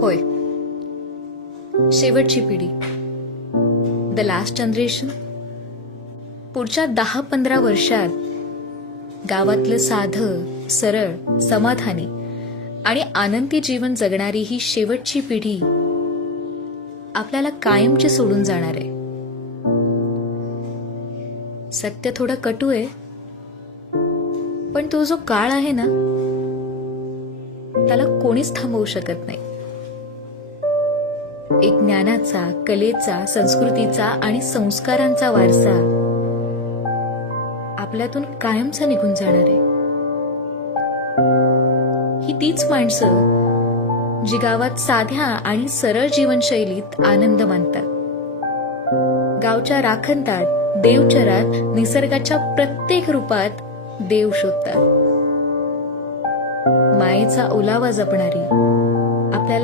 होय, शेवटची पिढी, द लास्ट जनरेशन. पुढच्या 10-15 वर्षात गावातलं साधं, सरळ, समाधानी आणि आनंदी जीवन जगणारी ही शेवटची पिढी आपल्याला कायमची सोडून जाणार आहे. सत्य थोडं कटू आहे, पण तो जो काळ आहे ना, त्याला कोणीच थांबवू शकत नाही. एक ज्ञानाचा, कलेचा, संस्कृतीचा आणि संस्कारांचा वारसा आपल्यातून कायमचा निघून जाणार आहे. ही तीच माणसं जी गावात साध्या आणि सरळ जीवनशैलीत आनंद मानतात, गावच्या राखणदार देवचरात निसर्गाच्या प्रत्येक रूपात देव शोधतात, मायेचा ओलावा जपणारी